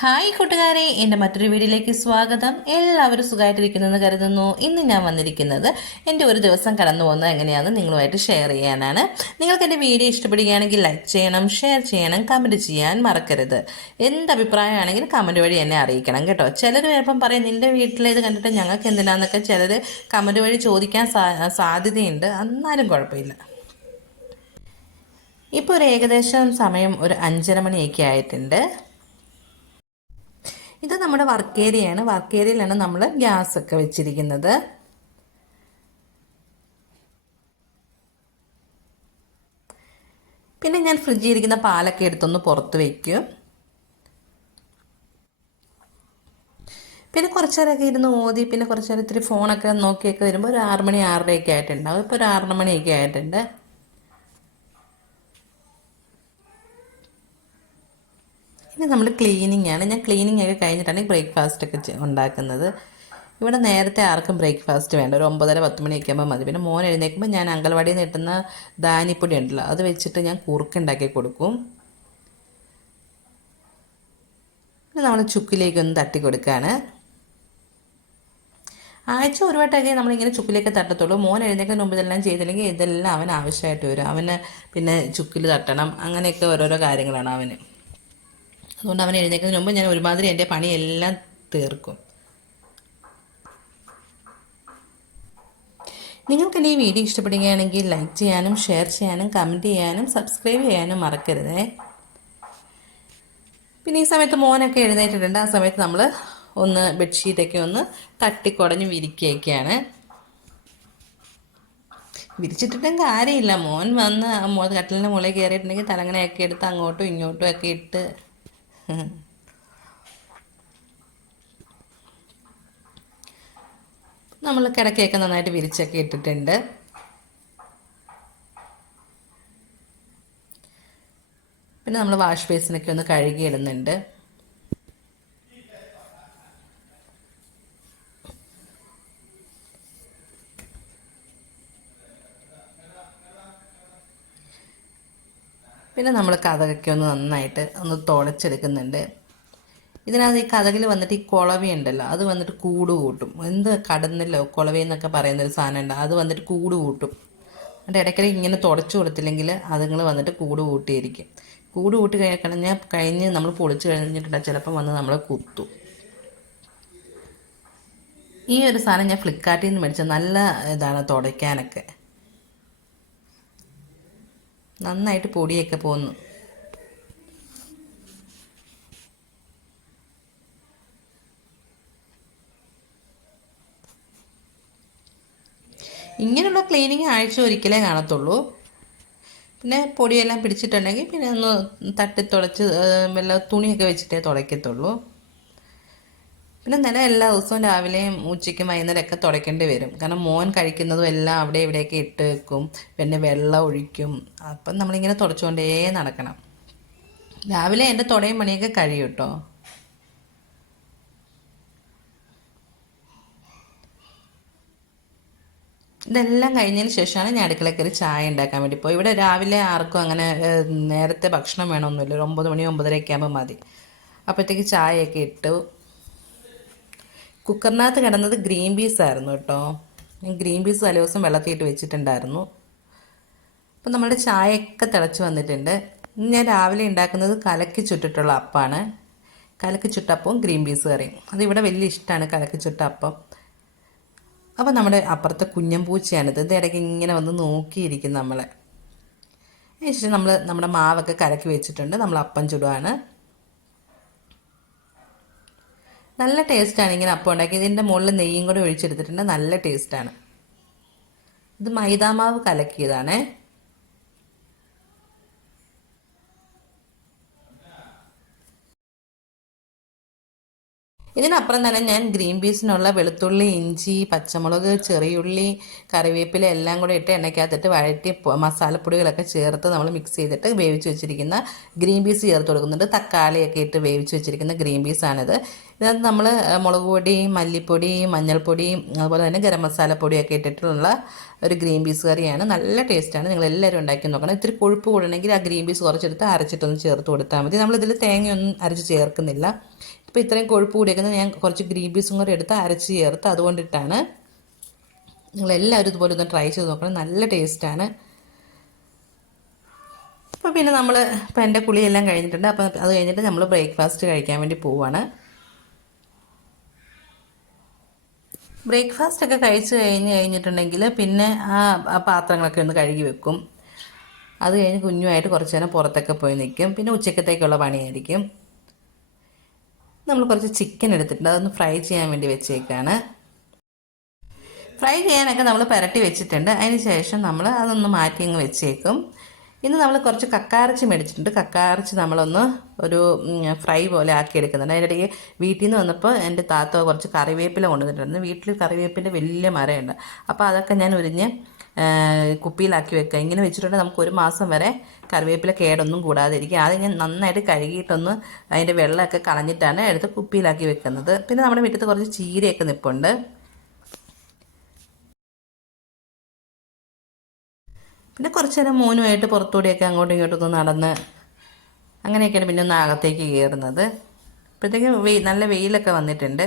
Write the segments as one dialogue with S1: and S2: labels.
S1: Hi കൂട്ടുകാരെ എന്റെ മറ്റൊരു വീഡിയോയിലേക്ക് സ്വാഗതം. എല്ലാവരും സുഖമായിട്ടിരിക്കുന്നെന്ന് കരുതുന്നു. ഇന്ന് ഞാൻ വന്നിരിക്കുന്നത് എന്റെ ഒരു ദിവസം കടന്നു പോകുന്നത് എങ്ങനെയാണെന്ന് നിങ്ങളുമായിട്ട് ഷെയർ ചെയ്യാനാണ്. നിങ്ങൾക്ക് എന്റെ വീഡിയോ ഇഷ്ടപ്പെടുകയാണെങ്കിൽ ലൈക്ക് ചെയ്യണം ഷെയർ ചെയ്യണം കമന്റ് ചെയ്യാൻ മറക്കരുത്. എന്ത് അഭിപ്രായമാണെങ്കിലും കമന്റ് വഴി എന്നെ അറിയിക്കണം കേട്ടോ. ചിലർ ചിലപ്പം പറയും നിന്റെ വീട്ടിലേത് കണ്ടിട്ട് ഞങ്ങൾക്ക് എന്തിനാന്നൊക്കെ ചിലർ കമന്റ് വഴി ചോദിക്കാൻ സാധ്യതയുണ്ട്. എന്നാലും കുഴപ്പമില്ല. ഇപ്പോൾ ഒരു ഏകദേശം സമയം ഒരു അഞ്ചര മണിയൊക്കെ ആയിട്ടുണ്ട്. ഇത് നമ്മുടെ വർക്ക് ഏരിയയാണ് വർക്ക് ഏരിയയിലാണ് നമ്മൾ ഗ്യാസ് ഒക്കെ വെച്ചിരിക്കുന്നത്. പിന്നെ ഞാൻ ഫ്രിഡ്ജിൽ ഇരിക്കുന്ന പാലൊക്കെ എടുത്തൊന്ന് പുറത്ത് വയ്ക്കും പിന്നെ കുറച്ച് നേരമൊക്കെ ഇരുന്ന് ഓതി പിന്നെ കുറച്ച് നേരം ഇത്തിരി ഫോണൊക്കെ നോക്കിയൊക്കെ വരുമ്പോൾ ഒരു ആറുമണി ആറരയൊക്കെ ആയിട്ടുണ്ടാവും ഇപ്പോൾ ഒരു ആറര മണിയൊക്കെ ആയിട്ടുണ്ട്. നമ്മൾ ക്ലീനിങ് ആണ്. ഞാൻ ക്ലീനിങ് ഒക്കെ കഴിഞ്ഞിട്ടാണ് ബ്രേക്ക്ഫാസ്റ്റ് ഒക്കെ ഉണ്ടാക്കുന്നത്. ഇവിടെ നേരത്തെ ആർക്കും ബ്രേക്ക്ഫാസ്റ്റ് വേണ്ട. ഒരു ഒമ്പതര പത്ത് മണിയൊക്കെ മതി. പിന്നെ മോൻ എഴുന്നേൽക്കുമ്പോൾ ഞാൻ അങ്കൻവാടിയിൽ നിന്ന് കിട്ടുന്ന ധാന്യപ്പൊടി ഉണ്ടല്ലോ അത് വെച്ചിട്ട് ഞാൻ കുറുക്കുണ്ടാക്കി കൊടുക്കും. പിന്നെ നമ്മൾ ചുക്കിലേക്ക് ഒന്ന് തട്ടി കൊടുക്കുകയാണ് ആഴ്ച ഒരു വട്ടമൊക്കെ നമ്മളിങ്ങനെ ചുക്കിലേക്ക് തട്ടത്തുള്ളൂ. മോൻ എഴുന്നേക്കുന്ന മുമ്പ് ഇതെല്ലാം ചെയ്തില്ലെങ്കിൽ ഇതെല്ലാം അവൻ ആവശ്യമായിട്ട് വരും. അവന് പിന്നെ ചുക്കിൽ തട്ടണം. അങ്ങനെയൊക്കെ ഓരോരോ കാര്യങ്ങളാണ് അവന്. അതുകൊണ്ട് അവൻ എഴുന്നേക്കുന്നതിന് മുമ്പ് ഞാൻ ഒരുമാതിരി എന്റെ പണിയെല്ലാം തീർക്കും. നിങ്ങൾക്ക് ഈ വീഡിയോ ഇഷ്ടപ്പെടുകയാണെങ്കിൽ ലൈക്ക് ചെയ്യാനും ഷെയർ ചെയ്യാനും കമന്റ് ചെയ്യാനും സബ്സ്ക്രൈബ് ചെയ്യാനും മറക്കരുതേ. പിന്നെ ഈ സമയത്ത് മോനൊക്കെ എഴുന്നേറ്റിട്ടുണ്ട്. ആ സമയത്ത് നമ്മൾ ഒന്ന് ബെഡ്ഷീറ്റൊക്കെ ഒന്ന് തട്ടിക്കുടഞ്ഞ് വിരിക്കുകയൊക്കെയാണ്. വിരിച്ചിട്ടിട്ടും കാര്യമില്ല. മോൻ വന്ന് കട്ടിലിന്റെ മുകളിൽ കയറിയിട്ടുണ്ടെങ്കിൽ തലങ്ങണയൊക്കെ എടുത്ത് അങ്ങോട്ടും ഇങ്ങോട്ടും ഒക്കെ ഇട്ട് നമ്മൾ കിടക്കയൊക്കെ നന്നായിട്ട് വിരിച്ചൊക്കെ ഇട്ടിട്ടുണ്ട്. പിന്നെ നമ്മൾ വാഷ് ബേസിനൊക്കെ ഒന്ന് കഴുകിയിടുന്നുണ്ട്. പിന്നെ നമ്മൾ കഥകൊക്കെ ഒന്ന് നന്നായിട്ട് ഒന്ന് തുടച്ചെടുക്കുന്നുണ്ട്. ഇതിനകത്ത് ഈ കഥകിൽ വന്നിട്ട് ഈ കുളവയുണ്ടല്ലോ അത് വന്നിട്ട് കൂട് കൂട്ടും. എന്ത് കടന്നല്ലോ ഒരു സാധനം ഉണ്ട് അത് വന്നിട്ട് കൂട് കൂട്ടും. എന്നിട്ട് ഇടയ്ക്കിടെ ഇങ്ങനെ തുടച്ചു കൊടുത്തില്ലെങ്കിൽ അതുങ്ങൾ വന്നിട്ട് കൂട് കൂട്ടിയിരിക്കും. കൂട് കൂട്ടി കഴി- കഴിഞ്ഞാൽ കഴിഞ്ഞ് നമ്മൾ പൊളിച്ച് കഴിഞ്ഞിട്ടുണ്ടെങ്കിൽ ചിലപ്പം വന്ന് നമ്മളെ കുത്തും. ഈ ഒരു സാധനം ഞാൻ ഫ്ലിപ്കാർട്ടിൽ നിന്ന് മേടിച്ച നല്ല ഇതാണ് തുടയ്ക്കാനൊക്കെ. നന്നായിട്ട് പൊടിയൊക്കെ പോന്നു. ഇങ്ങനെയുള്ള ക്ലീനിങ് ആഴ്ച ഒരിക്കലേ കാണത്തുള്ളൂ. പിന്നെ പൊടിയെല്ലാം പിടിച്ചിട്ടുണ്ടെങ്കിൽ പിന്നെ ഒന്ന് തട്ടി തുടച്ച് വല്ല തുണിയൊക്കെ വെച്ചിട്ടേ തുടയ്ക്കത്തുള്ളൂ പിന്നെ നില എല്ലാ ദിവസവും രാവിലെയും ഉച്ചയ്ക്കും വൈകുന്നേരമൊക്കെ തുടയ്ക്കേണ്ടി വരും. കാരണം മോൻ കഴിക്കുന്നതും എല്ലാം അവിടെ ഇവിടെയൊക്കെ ഇട്ട് വെക്കും. പിന്നെ വെള്ളം ഒഴിക്കും. അപ്പം നമ്മളിങ്ങനെ തുടച്ചുകൊണ്ടേ നടക്കണം. രാവിലെ എന്റെ തുടയും പണിയൊക്കെ കഴിയും കേട്ടോ. ഇതെല്ലാം കഴിഞ്ഞതിന് ശേഷമാണ് ഞാൻ അടുക്കളയ്ക്ക് കയറി ചായ ഉണ്ടാക്കാൻ വേണ്ടി പോയി ഇവിടെ രാവിലെ ആർക്കും അങ്ങനെ നേരത്തെ ഭക്ഷണം വേണമെന്നില്ല ഒരു ഒമ്പത് മണി ഒമ്പതരയൊക്കെ ആകുമ്പോൾ മതി. അപ്പോഴത്തേക്ക് ചായയൊക്കെ ഇട്ടു. കുക്കറിനകത്ത് കിടന്നത് ഗ്രീൻ പീസ് ആയിരുന്നു കേട്ടോ. ഗ്രീൻ പീസ് തലേ ദിവസം വെള്ളത്തിയിട്ട് വെച്ചിട്ടുണ്ടായിരുന്നു. അപ്പം നമ്മുടെ ചായയൊക്കെ തിളച്ച് വന്നിട്ടുണ്ട്. ഞാൻ രാവിലെ ഉണ്ടാക്കുന്നത് കലക്കി ചുട്ടിട്ടുള്ള അപ്പമാണ് കലക്കി ചുട്ടപ്പവും ഗ്രീൻ പീസ് കറിയും. അതിവിടെ വലിയ ഇഷ്ടമാണ് കലക്കി ചുട്ട അപ്പം. അപ്പോൾ നമ്മുടെ അപ്പുറത്തെ കുഞ്ഞമ്പൂച്ചയാണിത്. ഇത് ഇടയ്ക്ക് ഇങ്ങനെ വന്ന് നോക്കിയിരിക്കും നമ്മളെ. ശേഷം നമ്മൾ നമ്മുടെ മാവൊക്കെ കലക്കി വെച്ചിട്ടുണ്ട്. നമ്മൾ അപ്പം ചുടുവാണ്. നല്ല ടേസ്റ്റാണ് ഇങ്ങനെ അപ്പം ഉണ്ടാക്കി ഇതിന്റെ മുകളിൽ നെയ്യും കൂടെ ഒഴിച്ചെടുത്തിട്ടുണ്ട്. നല്ല ടേസ്റ്റാണ് ഇത് മൈദാമാവ് കലക്കിയതാണേ. ഇതിനപ്പുറം തന്നെ ഞാൻ ഗ്രീൻ പീസിനുള്ള വെളുത്തുള്ളി ഇഞ്ചി പച്ചമുളക് ചെറിയുള്ളി കറിവേപ്പില എല്ലാം കൂടി ഇട്ട് എണ്ണയ്ക്കകത്തിട്ട് വഴറ്റി മസാലപ്പൊടികളൊക്കെ ചേർത്ത് നമ്മൾ മിക്സ് ചെയ്തിട്ട് വേവിച്ച് വെച്ചിരിക്കുന്ന ഗ്രീൻ പീസ് ചേർത്ത് കൊടുക്കുന്നുണ്ട്. തക്കാളിയൊക്കെ ഇട്ട് വേവിച്ച് വെച്ചിരിക്കുന്ന ഗ്രീൻ പീസാണിത് ഇതിനകത്ത് നമ്മൾ മുളക് പൊടി മല്ലിപ്പൊടി മഞ്ഞൾപ്പൊടി അതുപോലെ തന്നെ ഗരം മസാലപ്പൊടിയൊക്കെ ഇട്ടിട്ടുള്ള ഒരു ഗ്രീൻ പീസ് കറിയാണ്. നല്ല ടേസ്റ്റാണ്. നിങ്ങൾ എല്ലാവരും ഉണ്ടാക്കി നോക്കണം. ഇത്തിരി കൊഴുപ്പ് കൂടണമെങ്കിൽ ആ ഗ്രീൻ പീസ് കുറച്ചെടുത്ത് അരച്ചിട്ടൊന്ന് ചേർത്ത് കൊടുത്താൽ മതി. നമ്മളിതിൽ തേങ്ങയൊന്നും അരച്ച് ചേർക്കുന്നില്ല. ഇപ്പോൾ ഇത്രയും കൊഴുപ്പ് കൂടിയേക്കുന്നത് ഞാൻ കുറച്ച് ഗ്രീൻ പീസും കൂടെ എടുത്ത് അരച്ച് ചേർത്ത് അതുകൊണ്ടിട്ടാണ്. നിങ്ങളെല്ലാവരും ഇതുപോലെ ഒന്ന് ട്രൈ ചെയ്ത് നോക്കണം. നല്ല ടേസ്റ്റാണ്. അപ്പോൾ പിന്നെ നമ്മൾ ഇപ്പോൾ എന്റെ കുളിയെല്ലാം കഴിഞ്ഞിട്ടുണ്ട്. അപ്പോൾ അത് കഴിഞ്ഞിട്ട് നമ്മൾ ബ്രേക്ക്ഫാസ്റ്റ് കഴിക്കാൻ വേണ്ടി പോവാണ്. ബ്രേക്ക്ഫാസ്റ്റ് ഒക്കെ കഴിച്ച് കഴിഞ്ഞ് കഴിഞ്ഞിട്ടുണ്ടെങ്കിൽ പിന്നെ ആ പാത്രങ്ങളൊക്കെ ഒന്ന് കഴുകി വെക്കും. അത് കഴിഞ്ഞ് കുഞ്ഞുമായിട്ട് കുറച്ച് നേരം പുറത്തൊക്കെ പോയി നിൽക്കും. പിന്നെ ഉച്ചക്കത്തേക്കുള്ള പണിയായിരിക്കും. നമ്മൾ കുറച്ച് ചിക്കൻ എടുത്തിട്ടുണ്ട്. അതൊന്ന് ഫ്രൈ ചെയ്യാൻ വേണ്ടി വെച്ചേക്കാണ്. ഫ്രൈ ചെയ്യാനൊക്കെ നമ്മൾ പുരട്ടി വെച്ചിട്ടുണ്ട്. അതിന് ശേഷം നമ്മൾ അതൊന്ന് മാറ്റി അങ്ങ് വെച്ചേക്കും. ഇന്ന് നമ്മൾ കുറച്ച് കക്കാറച്ചി മേടിച്ചിട്ടുണ്ട്. കക്കാറച്ചി നമ്മളൊന്ന് ഒരു ഫ്രൈ പോലെ ആക്കി എടുക്കുന്നുണ്ട് അതിന്റെ ഇടയ്ക്ക് വീട്ടിൽ നിന്ന് വന്നപ്പോൾ എന്റെ താത്ത കുറച്ച് കറിവേപ്പില കൊണ്ടുവന്നിട്ടുണ്ടായിരുന്നു. വീട്ടിൽ കറിവേപ്പിന്റെ വലിയ മരമുണ്ട്. അപ്പോൾ അതൊക്കെ ഞാൻ ഉരിഞ്ഞ് കുപ്പിയിലാക്കി വെക്കുക. ഇങ്ങനെ വെച്ചിട്ടുണ്ടെങ്കിൽ നമുക്ക് ഒരു മാസം വരെ കറിവേപ്പില കേടൊന്നും കൂടാതിരിക്കുക. ഞാൻ നന്നായിട്ട് കഴുകിയിട്ടൊന്ന് അതിന്റെ വെള്ളമൊക്കെ കളഞ്ഞിട്ടാണ് എടുത്ത് കുപ്പിയിലാക്കി വെക്കുന്നത്. പിന്നെ നമ്മുടെ വീട്ടിൽ കുറച്ച് ചീരയൊക്കെ നിൽപ്പുണ്ട് പിന്നെ കുറച്ച് നേരം മോനുമായിട്ട് പുറത്തുകൂടിയൊക്കെ അങ്ങോട്ടും ഇങ്ങോട്ടും ഒന്ന് നടന്ന് അങ്ങനെയൊക്കെയാണ് പിന്നെ ഒന്ന് അകത്തേക്ക് കയറുന്നത്. ഇപ്പോഴത്തേക്കും വെയിൽ നല്ല വെയിലൊക്കെ വന്നിട്ടുണ്ട്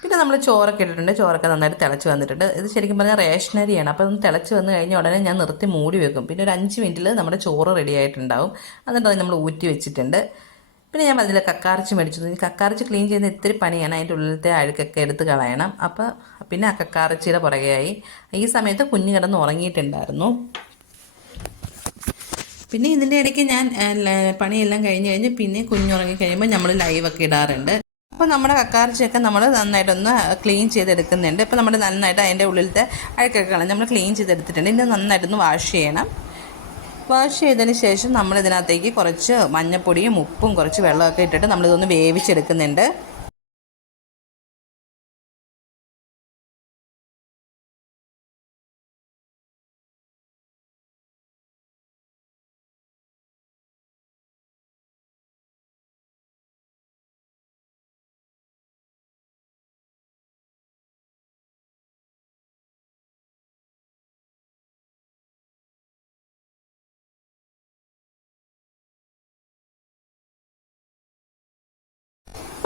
S1: പിന്നെ നമ്മൾ ചോറൊക്കെ ഇട്ടിട്ടുണ്ട്. ചോറൊക്കെ നന്നായിട്ട് തിളച്ച് വന്നിട്ടുണ്ട്. ഇത് ശരിക്കും പറഞ്ഞാൽ റേഷനറിയാണ് അപ്പോൾ ഒന്ന് തിളച്ച് വന്ന് കഴിഞ്ഞ ഉടനെ ഞാൻ നിർത്തി മൂടി വെക്കും. പിന്നെ ഒരു അഞ്ച് മിനിറ്റിൽ നമ്മുടെ ചോറ് റെഡി ആയിട്ടുണ്ടാവും. എന്നിട്ട് അത് നമ്മൾ ഊറ്റി വെച്ചിട്ടുണ്ട്. പിന്നെ ഞാൻ അതിൽ കക്കാർച്ചി മേടിച്ചു. ഈ കക്കാർച്ചി ക്ലീൻ ചെയ്യുന്ന ഇത്തിരി പണിയാണ് അതിന്റെ ഉള്ളിലത്തെ അഴുക്കൊക്കെ എടുത്ത് കളയണം. അപ്പോൾ പിന്നെ ആ കക്കാർച്ചിയുടെ പുറകെയായി. ഈ സമയത്ത് കുഞ്ഞ് കിടന്ന് ഉറങ്ങിയിട്ടുണ്ടായിരുന്നു. പിന്നെ ഇതിന്റെ ഇടയ്ക്ക് ഞാൻ പണിയെല്ലാം കഴിഞ്ഞ് കഴിഞ്ഞ് പിന്നെ കുഞ്ഞുറങ്ങി കഴിയുമ്പോൾ നമ്മൾ ലൈവൊക്കെ ഇടാറുണ്ട്. അപ്പോൾ നമ്മുടെ കക്കാർച്ചയൊക്കെ നമ്മൾ നന്നായിട്ടൊന്ന് ക്ലീൻ ചെയ്തെടുക്കുന്നുണ്ട്. ഇപ്പോൾ നമ്മൾ നന്നായിട്ട് അതിന്റെ ഉള്ളിലത്തെ അഴുക്കൊക്കെ കളഞ്ഞ് നമ്മൾ ക്ലീൻ ചെയ്തെടുത്തിട്ടുണ്ട്. ഇത് നന്നായിട്ടൊന്ന് വാഷ് ചെയ്യണം. വാഷ് ചെയ്തതിന് ശേഷം നമ്മൾ ഇതിനകത്തേക്ക് കുറച്ച് മഞ്ഞപ്പൊടിയും ഉപ്പും കുറച്ച് വെള്ളമൊക്കെ ഇട്ടിട്ട് നമ്മളിതൊന്ന് വേവിച്ചെടുക്കുന്നുണ്ട്.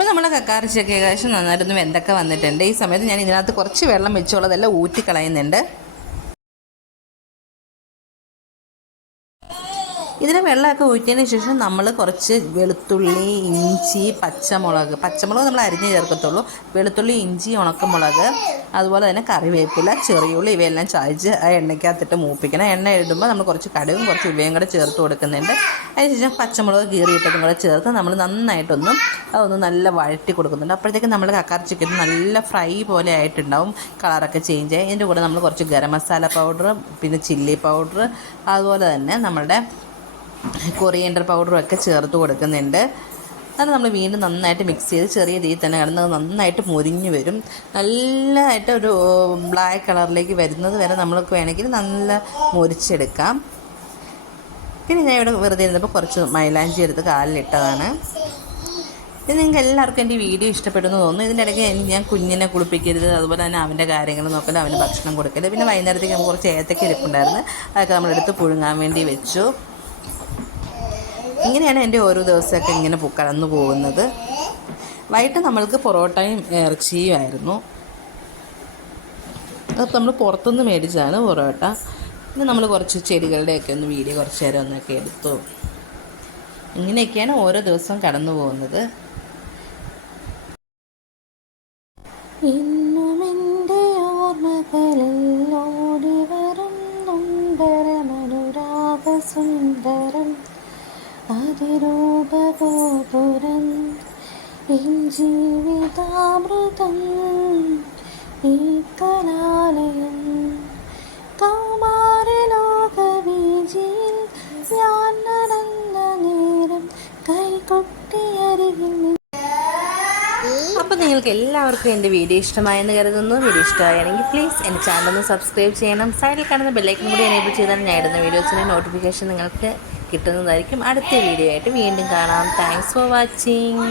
S1: നമ്മൾ കക്കാറിച്ചൊക്കെ ഏകദേശം നന്നായിട്ടൊന്ന് വെന്തൊക്കെ വന്നിട്ടുണ്ട്. ഈ സമയത്ത് ഞാൻ ഇതിനകത്ത് കുറച്ച് വെള്ളം വെച്ചുള്ളതെല്ലാം ഊറ്റി കളയുന്നുണ്ട് ഇതിന് വെള്ളമൊക്കെ ഊറ്റിയതിന് ശേഷം നമ്മൾ കുറച്ച് വെളുത്തുള്ളി ഇഞ്ചി പച്ചമുളക്. പച്ചമുളക് നമ്മൾ അരിഞ്ഞ് ചേർക്കത്തുള്ളൂ. വെളുത്തുള്ളി ഇഞ്ചി ഉണക്കമുളക് അതുപോലെ തന്നെ കറിവേപ്പില ചെറിയുള്ളി ഇവയെല്ലാം ചായച്ച് ആ എണ്ണയ്ക്കകത്തിട്ട് മൂപ്പിക്കണം. എണ്ണ ഇടുമ്പോൾ നമ്മൾ കുറച്ച് കടുകും കുറച്ച് ഇവയും കൂടെ ചേർത്ത് കൊടുക്കുന്നുണ്ട്. അതിനുശേഷം പച്ചമുളക് കീറിയിട്ടതും കൂടെ ചേർത്ത് നമ്മൾ നന്നായിട്ടൊന്നും അതൊന്ന് നല്ല വഴറ്റി കൊടുക്കുന്നുണ്ട്. അപ്പോഴത്തേക്കും നമ്മൾ കക്കാർ ചിക്കൻ നല്ല ഫ്രൈ പോലെ ആയിട്ടുണ്ടാവും. കളറൊക്കെ ചേഞ്ച് ആയി. ഇതിന്റെ കൂടെ നമ്മൾ കുറച്ച് ഗരം മസാല പൗഡർ പിന്നെ ചില്ലി പൗഡർ അതുപോലെ തന്നെ നമ്മളുടെ കൊറിയൻഡർ പൗഡറും ഒക്കെ ചേർത്ത് കൊടുക്കുന്നുണ്ട്. അത് നമ്മൾ വീണ്ടും നന്നായിട്ട് മിക്സ് ചെയ്ത് ചെറിയ രീതിയിൽ തന്നെ കിടന്ന് നന്നായിട്ട് മുരിഞ്ഞ് വരും. നല്ലതായിട്ട് ഒരു ബ്ലാക്ക് കളറിലേക്ക് വരുന്നത് വരെ നമ്മൾക്ക് വേണമെങ്കിൽ നല്ല മുരിച്ചെടുക്കാം. പിന്നെ ഞാൻ ഇവിടെ വെറുതെ ഇരുന്നപ്പോൾ കുറച്ച് മൈലാഞ്ചി എടുത്ത് കാലിലിട്ടതാണ്. ഇത് നിങ്ങൾക്ക് എല്ലാവർക്കും എന്റെ വീഡിയോ ഇഷ്ടപ്പെടുന്നു തോന്നുന്നു. ഇതിന്റെ ഇടയ്ക്ക് ഞാൻ കുഞ്ഞിനെ കുളിപ്പിക്കരുത് അതുപോലെ തന്നെ അവന്റെ കാര്യങ്ങൾ നോക്കുന്നത് അവന് ഭക്ഷണം കൊടുക്കരുത്. പിന്നെ വൈകുന്നേരത്തേക്ക് നമുക്ക് കുറച്ച് ഏത്തക്ക ഇരിപ്പുണ്ടായിരുന്നു. അതൊക്കെ നമ്മളെടുത്ത് പുഴുങ്ങാൻ വേണ്ടി വെച്ചു. ഇങ്ങനെയാണ് എന്റെ ഓരോ ദിവസമൊക്കെ ഇങ്ങനെ കടന്നു പോകുന്നത്. വൈകിട്ട് നമ്മൾക്ക് പൊറോട്ടയും ഇറച്ചിയും ആയിരുന്നു. അത് നമ്മൾ പുറത്തുനിന്ന് മേടിച്ചാണ് പൊറോട്ട. പിന്നെ നമ്മൾ കുറച്ച് ചെടികളുടെയൊക്കെ ഒന്ന് വീഡിയോ കുറച്ച് നേരം ഒന്നൊക്കെ എടുത്തു. ഇങ്ങനെയൊക്കെയാണ് ഓരോ ദിവസവും കടന്നു പോകുന്നത്.
S2: ഇന്നുമെന്റെ ഓർമ്മകളിൽ ഓടി സുന്ദരം അതിരൂപഗോപുരം ജീവിതാമൃതം ഈ കലാലയം. കൗമാരലോകവീജിയിൽ ഞാൻ നടന്ന നേരം കൈകൊട്ടിയരികിൽ അപ്പോൾ
S1: നിങ്ങൾക്ക് എല്ലാവർക്കും എന്റെ വീഡിയോ ഇഷ്ടമായെന്ന് കരുതുന്നു. വീഡിയോ ഇഷ്ടമായെങ്കിൽ പ്ലീസ് എന്റെ ചാനൽ ഒന്ന് സബ്സ്ക്രൈബ് ചെയ്യണം. സൈഡിൽ കാണുന്ന ബെല്ലൈക്കൻ കൂടി എനേബിൾ ചെയ്താൽ ഞാൻ ഇടുന്ന വീഡിയോസിന്റെ നോട്ടിഫിക്കേഷൻ നിങ്ങൾക്ക് കിട്ടുന്നതായിരിക്കും അടുത്ത വീഡിയോ ആയിട്ട്. വീണ്ടും കാണാം. Thanks for watching